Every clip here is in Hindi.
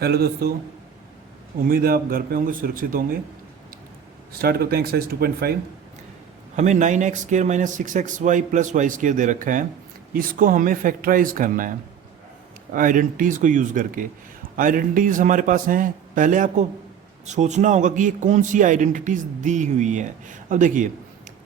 हेलो दोस्तों। उम्मीद है आप घर पे होंगे, सुरक्षित होंगे। स्टार्ट करते हैं एक्सरसाइज 2.5। हमें 9x square minus 6xy plus Y square दे रखा है। इसको हमें फैक्टराइज करना है आइडेंटिटीज़ को यूज़ करके। आइडेंटिटीज़ हमारे पास हैं, पहले आपको सोचना होगा कि ये कौन सी आइडेंटिटीज़ दी हुई है। अब देखिए,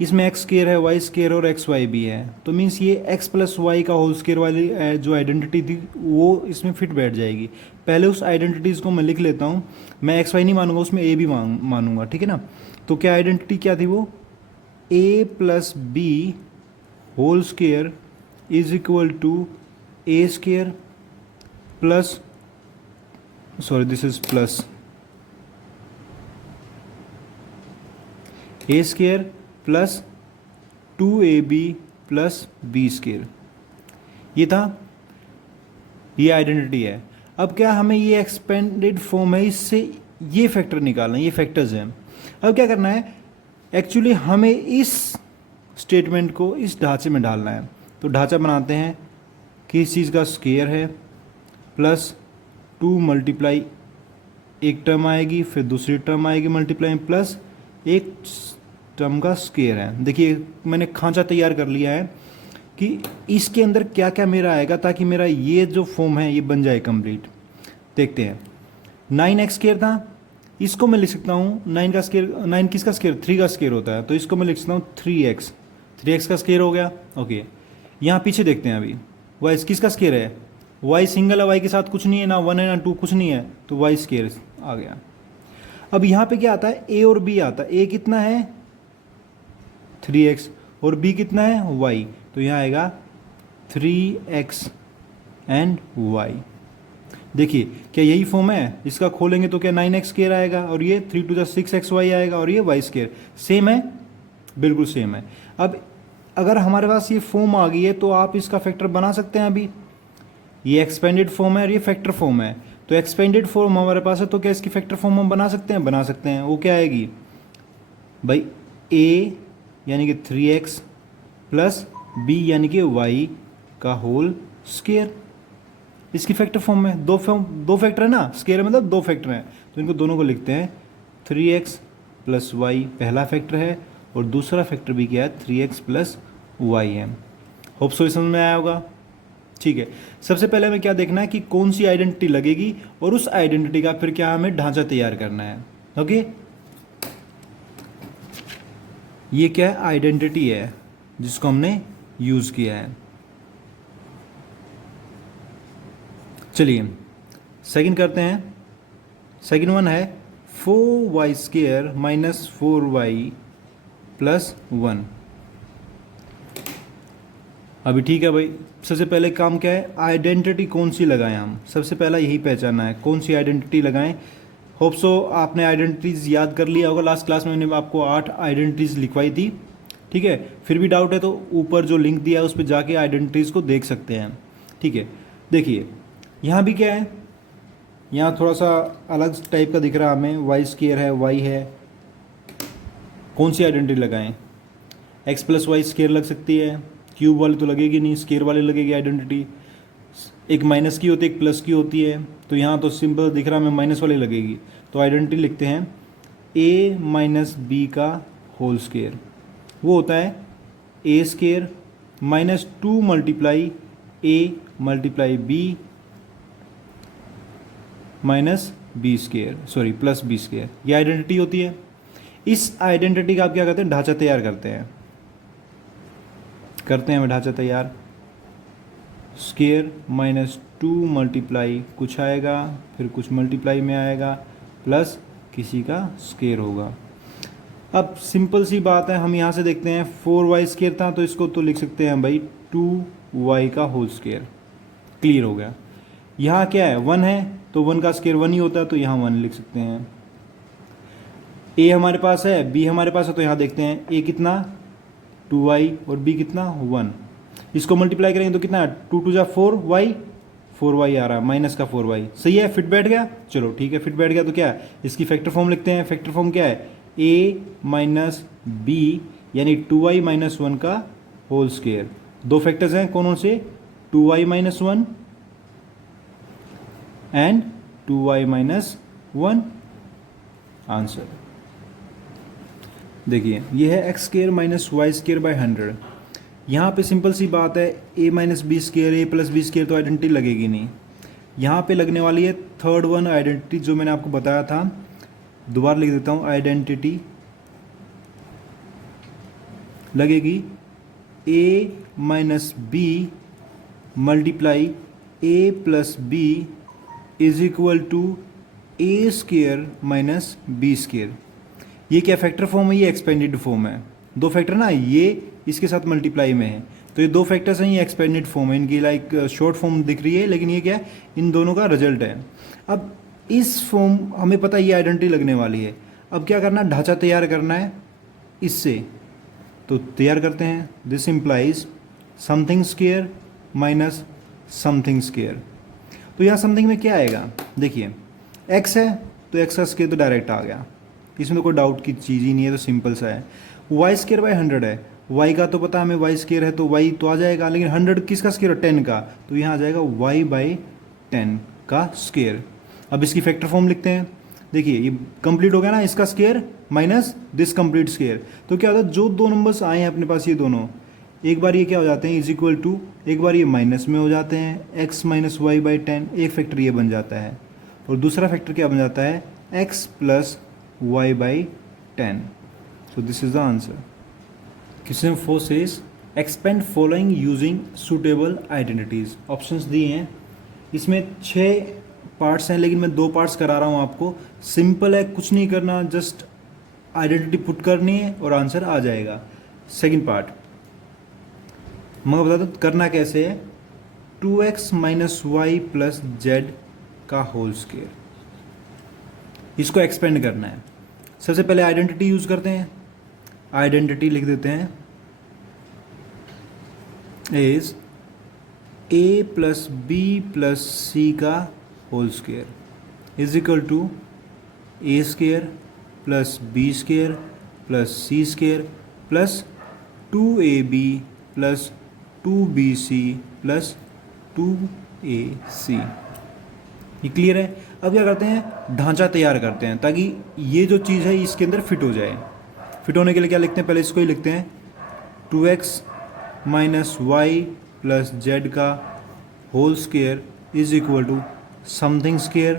इसमें एक्स स्केयर है, वाई स्केयर और एक्स वाई भी है, तो मीन्स ये एक्स प्लस वाई का होल स्केयर वाली जो आइडेंटिटी थी वो इसमें फिट बैठ जाएगी। पहले उस आइडेंटिटीज़ को मैं लिख लेता हूँ। मैं एक्स वाई नहीं मानूंगा, उसमें ए भी मानूंगा, ठीक है ना। तो क्या आइडेंटिटी क्या थी वो, A plus B whole square is equal to A square plus, sorry this is plus A square plus 2ab plus B square. ये था, ये आइडेंटिटी है। अब क्या हमें ये एक्सपेंडेड फॉर्म है, इससे ये फैक्टर निकालना है, ये फैक्टर्स हैं। अब क्या करना है, एक्चुअली हमें इस स्टेटमेंट को इस ढांचे में डालना है। तो ढांचा बनाते हैं कि इस चीज़ का स्केयर है प्लस 2 मल्टीप्लाई एक टर्म आएगी, फिर दूसरी टर्म आएगी मल्टीप्लाई प्लस एक टर्म का स्केयर है। देखिए मैंने खांचा तैयार कर लिया है कि इसके अंदर क्या क्या मेरा आएगा, ताकि मेरा ये जो फॉर्म है ये बन जाए कंप्लीट। देखते हैं, 9x स्केयर था, इसको मैं लिख सकता हूँ 9 का स्केयर, 9 किसका स्केयर, 3 का स्केयर होता है, तो इसको मैं लिख सकता हूँ 3x का स्केयर हो गया। ओके, यहाँ पीछे देखते हैं अभी, वाई किसका स्केयर है, वाई सिंगल है, वाई के साथ कुछ नहीं है, ना 1 है ना 2, कुछ नहीं है, तो वाई स्केयर आ गया। अब यहाँ पे क्या आता है, ए और बी आता है। ए कितना है 3x और b कितना है y, तो यहाँ आएगा 3x एंड y। देखिए क्या यही फॉर्म है, इसका खोलेंगे तो क्या 9x स्केयर आएगा और ये 3 टू द 6xy आएगा और ये y स्केयर। सेम है, बिल्कुल सेम है। अब अगर हमारे पास ये फॉर्म आ गई है तो आप इसका फैक्टर बना सकते हैं। अभी ये एक्सपेंडेड फॉर्म है और ये फैक्टर फॉर्म है, तो एक्सपेंडेड फॉर्म हमारे पास है, तो क्या इसकी फैक्टर फॉर्म हम बना सकते हैं, बना सकते हैं। वो क्या आएगी भाई, a यानी कि 3x प्लस b यानी कि y का होल स्केयर। इसकी फैक्टर फॉर्म में दो फैक्टर है ना, स्केयर मतलब दो फैक्टर हैं, तो इनको दोनों को लिखते हैं 3x प्लस वाई पहला फैक्टर है और दूसरा फैक्टर भी क्या है 3x प्लस वाई है। होप सो समझ में आया होगा। ठीक है, सबसे पहले हमें क्या देखना है कि कौन सी आइडेंटिटी लगेगी और उस आइडेंटिटी का फिर क्या हमें ढांचा तैयार करना है। ओके, ये क्या है, आइडेंटिटी है जिसको हमने यूज किया है। चलिए सेकंड करते हैं। सेकंड वन है 4y square minus 4y plus 1। अभी ठीक है भाई, सबसे पहले काम क्या है, आइडेंटिटी कौन सी लगाएं हम, सबसे पहला यही पहचानना है कौन सी आइडेंटिटी लगाएं। होप सो आपने आइडेंटिटीज़ याद कर लिया होगा, लास्ट क्लास में मैंने आपको 8 आइडेंटिटीज़ लिखवाई थी। ठीक है, फिर भी डाउट है तो ऊपर जो लिंक दिया है उस पर जाके आइडेंटिटीज़ को देख सकते हैं। ठीक है, देखिए यहाँ भी क्या है, यहाँ थोड़ा सा अलग टाइप का दिख रहा है हमें, वाई स्केयर है, वाई है, कौन सी आइडेंटिटी लगाएं, एक्स प्लस वाई स्केयर लग सकती है, क्यूब वाली तो लगेगी नहीं, स्केयर वाली लगेगी आइडेंटिटी। एक माइनस की होती है, एक प्लस की होती है, तो यहाँ तो सिंपल दिख रहा है हमें माइनस वाली लगेगी, तो आइडेंटिटी लिखते हैं a माइनस बी का होल स्केयर। वो होता है A square minus 2 multiply A multiply B minus B square, sorry plus B square, ये आइडेंटिटी होती है। इस आइडेंटिटी का आप क्या करते हैं, ढांचा तैयार करते हैं हम ढांचा तैयार। स्केयर माइनस 2 मल्टीप्लाई कुछ आएगा, फिर कुछ मल्टीप्लाई में आएगा, प्लस किसी का स्केयर होगा। अब सिंपल सी बात है, हम यहाँ से देखते हैं 4y स्केयर था तो इसको तो लिख सकते हैं भाई 2y का होल स्केयर। क्लियर हो गया। यहाँ क्या है, 1 है तो 1 का स्केयर 1 ही होता है, तो यहाँ 1 लिख सकते हैं। a हमारे पास है, b हमारे पास है, तो यहाँ देखते हैं a कितना 2y और b कितना 1। इसको मल्टीप्लाई करेंगे तो कितना है, 2 टू जा 4y आ रहा है, माइनस का 4y। सही है, फिट बैठ गया, चलो ठीक है, फिट बैठ गया तो क्या है, इसकी फैक्टर फॉर्म लिखते हैं। फैक्टर फॉर्म क्या है, a माइनस बी यानी 2y माइनस 1 का होल स्केयर। दो फैक्टर्स हैं, कौन से, 2y minus 1 and 2y minus 1 answer. देखिए ये है x square minus y square by 100। यहाँ पे सिंपल सी बात है, a minus B square a plus B square तो आइडेंटिटी लगेगी नहीं। यहाँ पे लगने वाली है थर्ड वन आइडेंटिटी, जो मैंने आपको बताया था। दोबारा लिख देता हूँ, आइडेंटिटी लगेगी a minus b multiply a plus b is equal to A square minus B square. ये क्या फैक्टर फॉर्म है? ये एक्सपेंडेड फॉर्म है। दो फैक्टर ना, ये इसके साथ मल्टीप्लाई में है, तो ये दो फैक्टर्स हैं, ये एक्सपेंडेड फॉर्म है। इनकी लाइक शॉर्ट फॉर्म दिख रही है, लेकिन ये क्या है, इन दोनों का रिजल्ट है। अब इस फॉर्म हमें पता है ये आइडेंटिटी लगने वाली है। अब क्या करना है, ढांचा तैयार करना है इससे, तो तैयार करते हैं। This implies something square minus something square. तो यहाँ समथिंग में क्या आएगा, देखिए x है तो x का स्केयर तो डायरेक्ट आ गया, इसमें तो कोई डाउट की चीज़ ही नहीं है, तो सिंपल सा है। वाई स्केयर बाई 100 है, y का तो पता हमें y स्केयर है तो y तो आ जाएगा, लेकिन 100 किसका स्केयर है, 10 का, तो यहाँ आ जाएगा y बाई 10 का स्केयर। अब इसकी फैक्टर फॉर्म लिखते हैं। देखिए ये कंप्लीट हो गया ना, इसका square minus this complete square. तो क्या होता है, जो दो नंबर्स आए हैं अपने पास ये दोनों, एक बार ये क्या हो जाते हैं इज इक्वल टू, एक बार ये माइनस में हो जाते हैं, x माइनस वाई बाई 10, एक फैक्टर ये बन जाता है, और दूसरा फैक्टर क्या बन जाता है, x plus y by 10। So this is the answer. Question 4 says expand following using suitable identities. Options दिए हैं, इसमें 6 पार्ट्स हैं, लेकिन मैं 2 पार्ट्स करा रहा हूँ आपको। सिंपल है, कुछ नहीं करना, जस्ट आइडेंटिटी पुट करनी है और आंसर आ जाएगा। सेकंड पार्ट मैं बता दूँ करना कैसे है, 2x minus Y plus Z का होल स्केयर, इसको एक्सपेंड करना है। सबसे पहले आइडेंटिटी यूज करते हैं, आइडेंटिटी लिख देते हैं is a plus B plus सी का whole square is equal to A square plus B square plus C square plus 2ab plus 2bc plus 2ac। ये क्लियर है। अब क्या करते हैं, ढांचा तैयार करते हैं ताकि ये जो चीज़ है इसके अंदर फिट हो जाए। फिट होने के लिए क्या लिखते हैं, पहले इसको ही लिखते हैं, 2x minus Y plus Z का whole square is equal to something square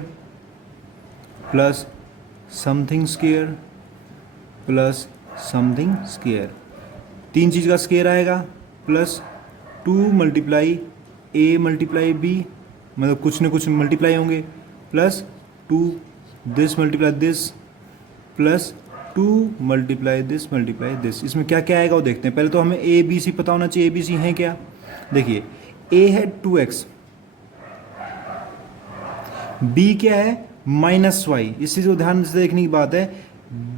plus something square plus something square. 3 चीज़ का स्केयर आएगा, plus 2 multiply A multiply B, मतलब कुछ न कुछ मल्टीप्लाई होंगे, plus 2 this multiply this plus 2 multiply this multiply this. इसमें क्या क्या आएगा वो देखते हैं। पहले तो हमें ए बी सी पता होना चाहिए, ए बी सी हैं क्या। देखिए ए है 2x, बी क्या है माइनस वाई, इस चीज़ को ध्यान से देखने की बात है।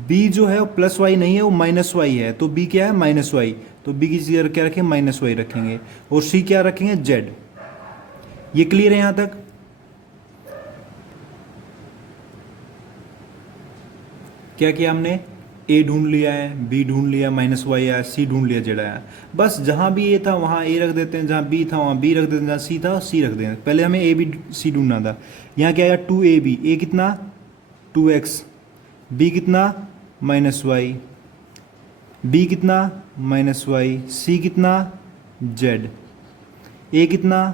बी जो है वो प्लस वाई नहीं है, वो माइनस वाई है, तो बी क्या है माइनस वाई, तो बी की जगह क्या रखेंगे माइनस वाई रखेंगे, और सी क्या रखेंगे जेड। ये क्लियर है यहां तक। क्या किया हमने, ए ढूंढ लिया है, बी ढूंढ लिया, माइनस वाई आया, सी ढूंढ लिया, जेड आया। बस जहां भी ए था वहां ए रख देते हैं, जहां बी था वहां बी रख देते हैं, जहां सी था सी रख देते हैं। पहले हमें ए बी सी ढूंढना था। यहाँ क्या आया 2ab, ए कितना 2x, बी कितना माइनस वाई, बी कितना माइनस वाई, सी कितना जेड, ए कितना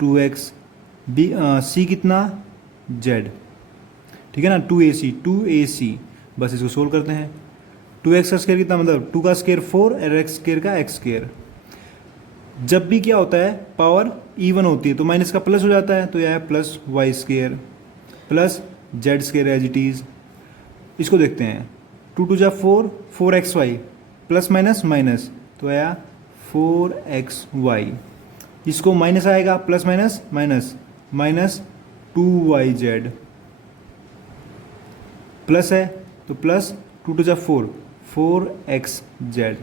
2x, बी सी कितना जेड, ठीक है ना, 2ac। बस इसको सोल्व करते हैं। 2x का स्केयर कितना, मतलब 2 का स्केयर 4 और x स्केयर का x स्केयर। जब भी क्या होता है पावर इवन होती है तो माइनस का प्लस हो जाता है, तो यह है plus Y square plus z square as it is. इसको देखते हैं, 2 2 जा 4, 4xy प्लस माइनस माइनस, तो आया 4xy। इसको माइनस आएगा, plus minus minus minus 2yz, plus है तो प्लस 2 2 जा 4, 4xz।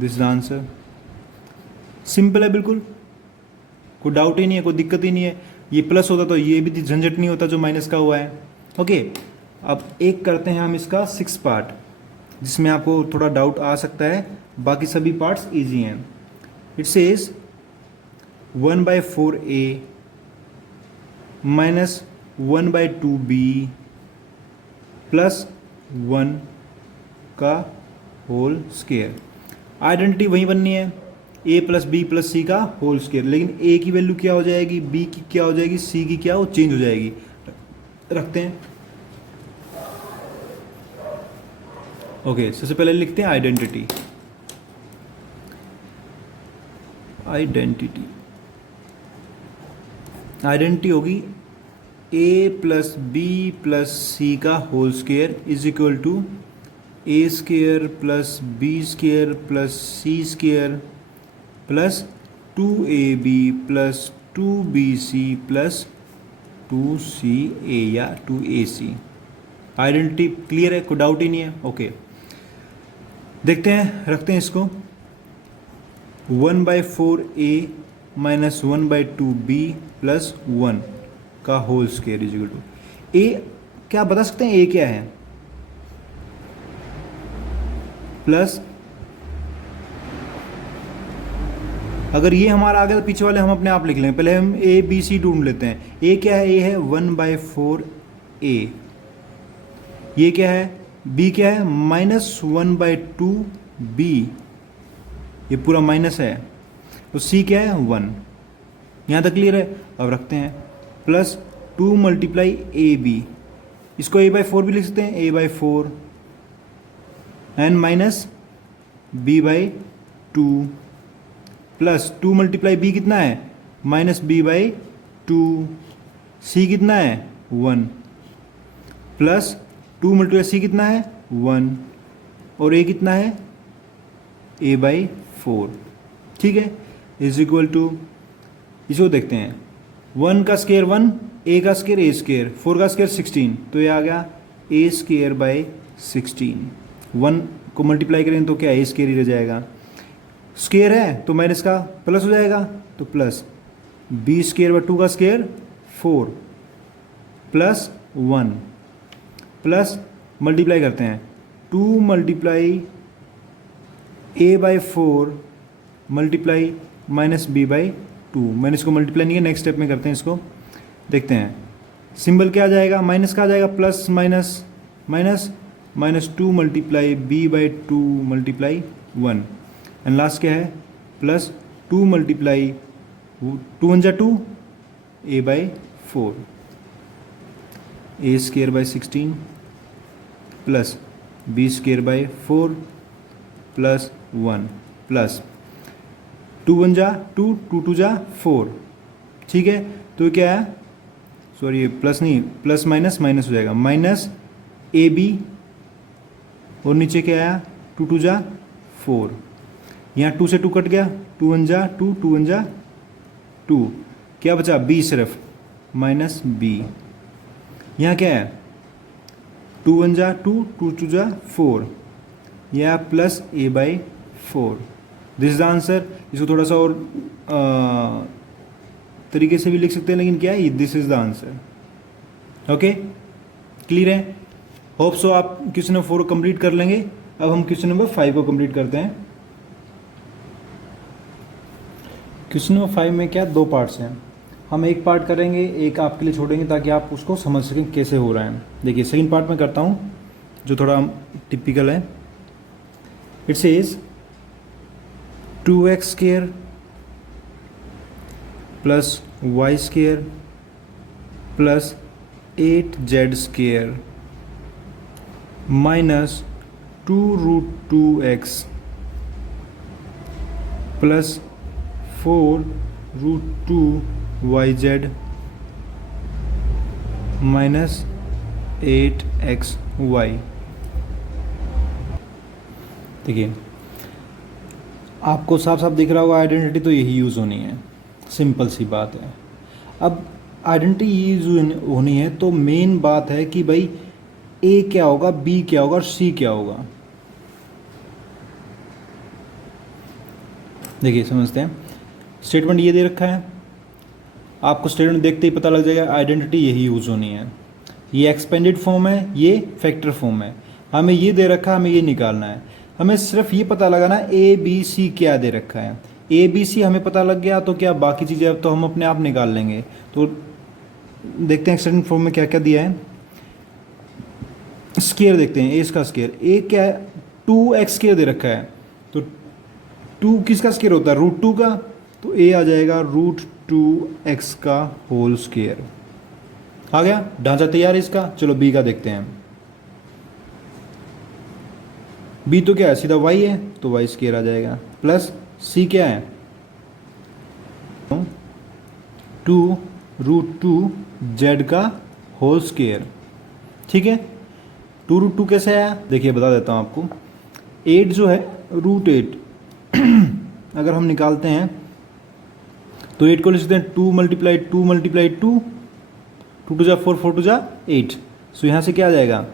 This is answer. Simple है बिल्कुल, कोई डाउट ही नहीं है, कोई दिक्कत ही नहीं है। ये प्लस होता तो ये भी झंझट नहीं होता जो माइनस का हुआ है। ओके, अब एक करते हैं हम इसका 6 पार्ट, जिसमें आपको थोड़ा डाउट आ सकता है, बाकी सभी पार्ट्स इजी हैं। It says 1/4a minus 1/2b plus 1 का होल स्केयर। आइडेंटिटी वही बननी है, a प्लस बी प्लस सी का होल स्केयर, लेकिन a की वैल्यू क्या हो जाएगी, b की क्या हो जाएगी, c की क्या, वो चेंज हो जाएगी। रखते हैं। ओके, सबसे पहले लिखते हैं आइडेंटिटी। आइडेंटिटी होगी a प्लस बी प्लस सी का whole square is equal to a square plus B square plus C square plus 2ab plus 2bc plus 2ca या 2ac। आइडेंटिटी क्लियर है, कोई डाउट ही नहीं है। ओके, देखते हैं, रखते हैं इसको। 1/4a माइनस 1/2b प्लस 1 का whole square is equal to a। क्या बता सकते हैं a क्या है? प्लस, अगर ये हमारा आ गया तो पीछे वाले हम अपने आप लिख लेंगे। पहले हम a b c ढूंढ लेते हैं। a क्या है? a है 1/4a। ये क्या है? b क्या है? -1/2b। ये पूरा माइनस है। तो c क्या है? 1। यहाँ तक क्लियर है? अब रखते हैं प्लस 2 × ab। इसको a/4 भी लिख सकते हैं, a/4 and minus b/2 plus 2 × b कितना है? -b/2। c कितना है? 1 प्लस 2 × c कितना है? 1 और a कितना है? a/4। ठीक है, इज इक्वल टू, इसको देखते हैं। 1 का स्केयर 1, a का स्केयर a स्केयर, 4 का स्केयर 16, तो ये आ गया a स्केयर बाई 16। 1 को मल्टीप्लाई करें तो क्या a स्केयर ही रह जाएगा। स्केयर है तो माइनस का प्लस हो जाएगा, तो प्लस b स्केयर बाई 2 का स्केयर 4 प्लस 1 प्लस मल्टीप्लाई करते हैं 2 × a/4 मल्टीप्लाई माइनस b/2। मैंने इसको मल्टीप्लाई नहीं है, नेक्स्ट स्टेप में करते हैं इसको। देखते हैं सिंबल क्या आ जाएगा, माइनस का आ जाएगा, plus minus minus -2 × b/2 multiply 1 and last क्या है? प्लस 2 × 2 1 जा 2 a/4 a square by 16 plus b square by 4 plus 1 plus 2 1 जा 2 2 2 जा 4। ठीक है, तो क्या है, सॉरी प्लस नहीं, प्लस माइनस माइनस हो जाएगा, माइनस ab और नीचे क्या आया? 2 2 जा 4। यहाँ 2 से 2 कट गया, 2 1 जा 2 2 1 जा 2, क्या बचा? b सिर्फ, माइनस b। यहाँ क्या है? 2 1 जा 2 2 2 जा 4 या plus a/4। This is the answer. इसको थोड़ा सा और तरीके से भी लिख सकते हैं, लेकिन क्या है, this is the answer. Okay, clear है? होप सो आप क्वेश्चन नंबर 4 कंप्लीट कर लेंगे। अब हम क्वेश्चन नंबर 5 को कंप्लीट करते हैं। क्वेश्चन नंबर 5 में क्या, 2 पार्ट्स हैं। हम एक पार्ट करेंगे, एक आपके लिए छोड़ेंगे ताकि आप उसको समझ सकें कैसे हो रहा है। देखिए सेकंड पार्ट में करता हूँ जो थोड़ा टिपिकल है। It says 2x square plus y square plus 8z square minus 2√2x plus 4√2yz minus 8xy। देखिए आपको साफ साफ दिख रहा होगा, आइडेंटिटी तो यही यूज़ होनी है, सिंपल सी बात है। अब आइडेंटिटी यूज़ होनी है तो मेन बात है कि भाई ए क्या होगा, बी क्या होगा और सी क्या होगा। देखिए समझते हैं, स्टेटमेंट ये दे रखा है, आपको स्टेटमेंट देखते ही पता लग जाएगा आइडेंटिटी यही यूज़ होनी है। ये एक्सपेंडेड फॉर्म है, ये फैक्टर फॉर्म है। हमें ये दे रखा है, हमें ये निकालना है। हमें सिर्फ ये पता लगाना ए बी सी क्या दे रखा है। ए बी सी हमें पता लग गया तो क्या बाकी चीज़ें अब तो हम अपने आप निकाल लेंगे। तो देखते हैं एक्सटेंडेड फॉर्म में क्या क्या दिया है। स्केयर देखते हैं, ए इसका स्केयर, ए क्या है, 2x स्केयर दे रखा है, तो 2 किसका स्केयर होता है, √2 का, तो ए आ जाएगा √2x का होल स्केयर। आ गया ढांचा तैयार है इसका। चलो बी का देखते हैं। बी तो क्या है, सीधा y है, तो y स्केयर आ जाएगा, प्लस सी क्या है, 2√2z का होल स्केयर। ठीक है, 2√2 कैसे आया, देखिए बता देता हूँ आपको। 8 जो है, √8 अगर हम निकालते हैं तो 8 को लिख सकते हैं 2 × 2 × 2, 2 2 जा 4, 4 2 जा 8। सो यहाँ से क्या आ जाएगा,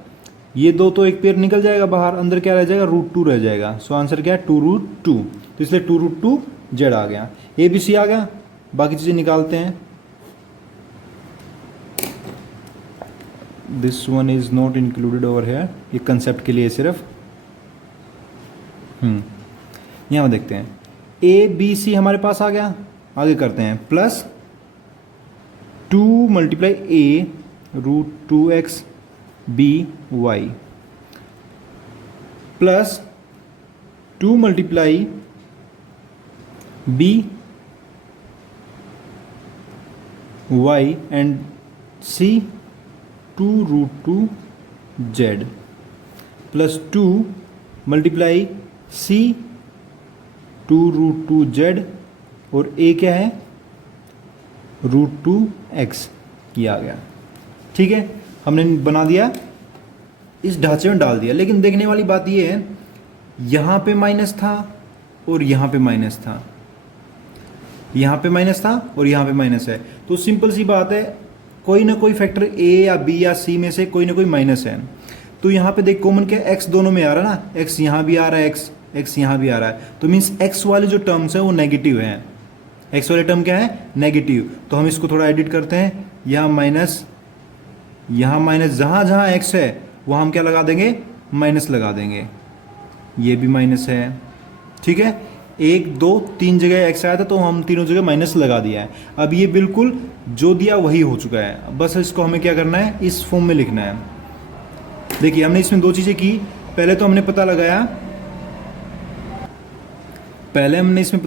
ये दो तो एक पेयर निकल जाएगा बाहर, अंदर क्या रह जाएगा, √2 रह जाएगा। सो आंसर क्या है, 2√2, तो इसलिए 2√2z आ गया। ए बी सी आ गया, बाकी चीज़ें निकालते हैं। This one is not included over here, ये कंसेप्ट के लिए सिर्फ। यहाँ देखते हैं, ए बी सी हमारे पास आ गया। आगे करते हैं, plus 2 × a √2x b y plus 2 × b y and c 2√2z plus 2 × c 2√2z और a क्या है, √2x, ये आ गया। ठीक है, हमने बना दिया, इस ढांचे में डाल दिया। लेकिन देखने वाली बात ये है, यहाँ पे माइनस था और यहाँ पे माइनस था, यहाँ पे माइनस था और यहाँ पे माइनस है, तो सिंपल सी बात है, कोई ना कोई फैक्टर ए या बी या सी में से कोई ना कोई माइनस है। तो यहाँ पे देख, कॉमन क्या, x दोनों में आ रहा है ना, x यहाँ भी आ रहा है, x यहाँ भी आ रहा है, तो मीन्स x वाले जो टर्म्स हैं वो नेगेटिव हैं। x वाले टर्म क्या है, नेगेटिव। तो हम इसको थोड़ा एडिट करते हैं, यहाँ माइनस, जहाँ जहाँ x है वहाँ हम क्या लगा देंगे, माइनस लगा देंगे। ये भी माइनस है, ठीक है, 1 2 3 जगह x आया था तो हम तीनों जगह माइनस लगा दिया है। अब ये बिल्कुल जो दिया वही हो चुका है, बस इसको हमें क्या करना है, इस फॉर्म में लिखना है। देखिए हमने इसमें दो चीज़ें की, पहले तो हमने पता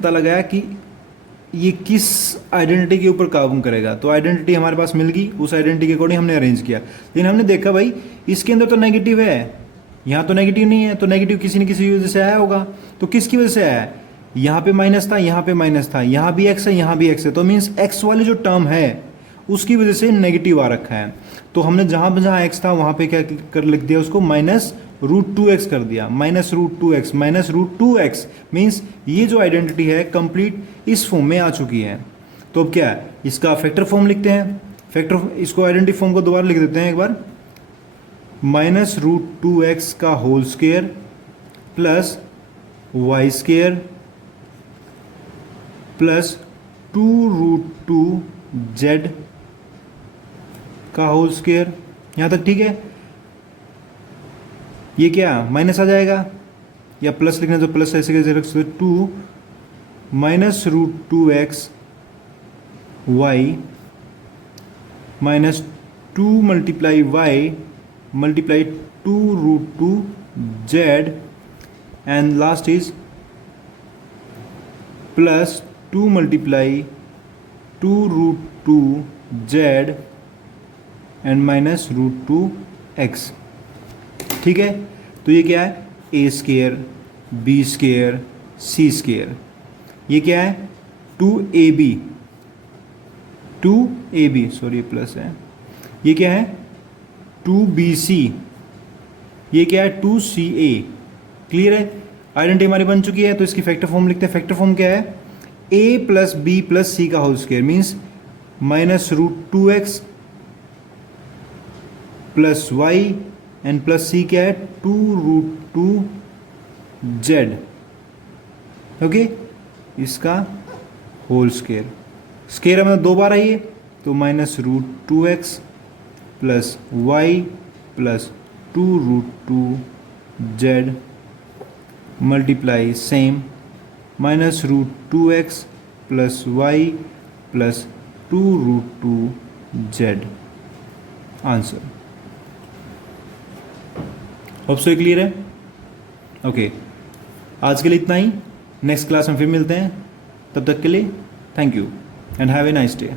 लगाया, कि ये किस आइडेंटिटी के ऊपर काम करेगा। तो आइडेंटिटी हमारे पास मिल गई, उस आइडेंटिटी के अकॉर्डिंग हमने अरेंज किया। लेकिन हमने देखा भाई इसके अंदर तो नेगेटिव है, यहाँ तो नेगेटिव नहीं है, तो नेगेटिव किसी न किसी वजह से आया होगा। तो किसकी वजह से आया है, यहाँ पे माइनस था, यहाँ पे माइनस था, यहाँ भी x है, यहाँ भी x है, तो मीन्स x वाली जो टर्म है उसकी वजह से नेगेटिव आ रखा है। तो हमने जहाँ जहाँ x था वहाँ पे क्या कर लिख दिया, उसको -√2x कर दिया, -√2x मीन्स ये जो आइडेंटिटी है कंप्लीट इस फॉर्म में आ चुकी है। तो अब क्या है, इसका फैक्टर फॉर्म लिखते हैं। इसको आइडेंटिटी फॉर्म को दोबारा लिख देते हैं एक बार, -√2x का whole square plus y square plus 2√2z का होल स्क्वायर। यहाँ तक ठीक है। ये क्या माइनस आ जाएगा या प्लस लिखना तो प्लस ऐसे कैसे रख सकते, 2 -√2x y minus 2 × y multiply 2√2z and last is plus 2 × 2√2z and -√2x। ठीक है, तो ये क्या है, a square b square c square. ये क्या है, 2ab सॉरी प्लस है। ये क्या है, 2bc। ये क्या है, 2ca। क्लियर है, आइडेंटिटी हमारी बन चुकी है। तो इसकी फैक्टर फॉर्म लिखते हैं। फैक्टर फॉर्म क्या है, a + b + c का whole square means -√2x plus y and plus c क्या है, 2√2z। ओके, इसका होल स्क्वायर। स्क्वायर हमें 2 बार आई है, तो -√2x plus y plus 2√2z multiply same -√2x plus y plus 2√2 Z answer. Hope so clear है। ओके, आज के लिए इतना ही। नेक्स्ट क्लास में फिर मिलते हैं, तब तक के लिए thank you and have a nice day.